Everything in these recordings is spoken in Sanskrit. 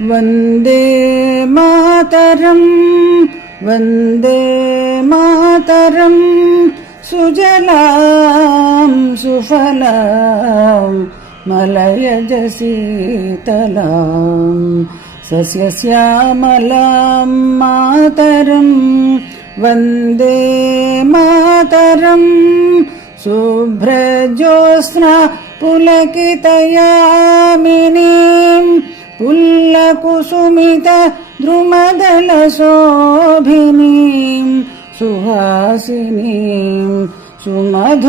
वन्दे मातरम् वन्दे मातरम् सुजलां सुफलां मलयज शीतलां सस्यश्यामलां मातरम् वन्दे मातरम् शुभ्रज्योत्स्ना पुलकितयामिनीं पुल्लकुसुमित द्रुमदलशोभिनीं सुहासिनीं सुमधुरभाषिणीं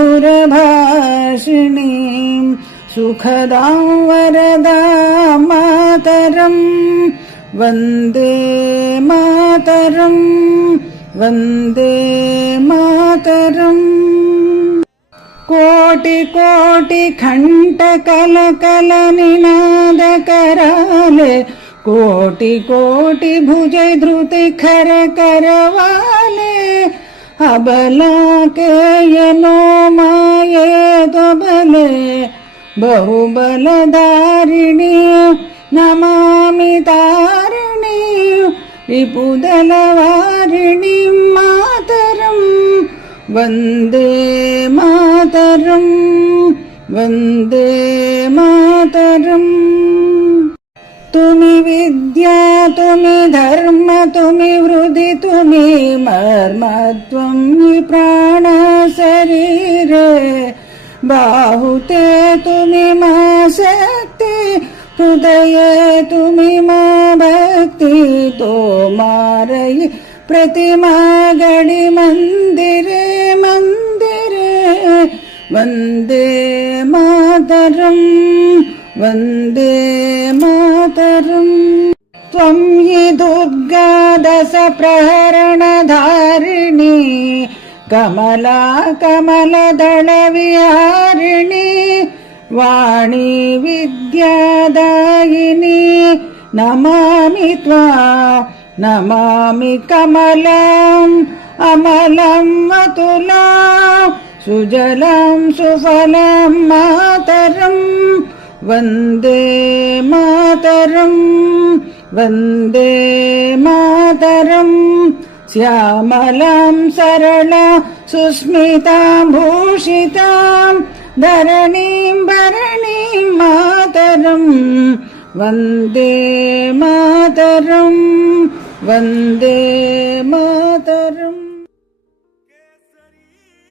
सुखदां वरदां मातरम् वन्दे मातरम् वन्दे मातरम्। कोटि कोटि घंट कल कल निनाद कराले कोटि कोटि भुजै धृति खर करवाले अबला के यनो माये तो बले बहुबलधारिणी नमामि तारिणी रिपुदलवारिणी मातरम् वन्दे मातरम् वन्दे मातरम्। तुमि विद्या तुमि धर्म तुमि हृदि तुमि मर्म त्वं हि प्राण शरीरे बाहुते तुमि मा शक्ति हृदये तुमि मा भक्ति तो मारयि प्रतिमा गणि मंदिरे मंदिरे वन्दे मातरम् वन्दे मातरम्। त्वं हि दुर्गा दश प्रहरणधारिणी कमला कमलदल विहारिणी वाणी विद्यादायिनी नमामि त्वां नमामि कमलम् अमलम् अतुलां सुजलां सुफलां मातरम् वन्दे मातरम् वन्दे मातरम्। श्यामलां सरलां सुस्मितां भूषितां धरणीं भरणीं मातरम् वन्दे मातरम् वन्दे मातरम्।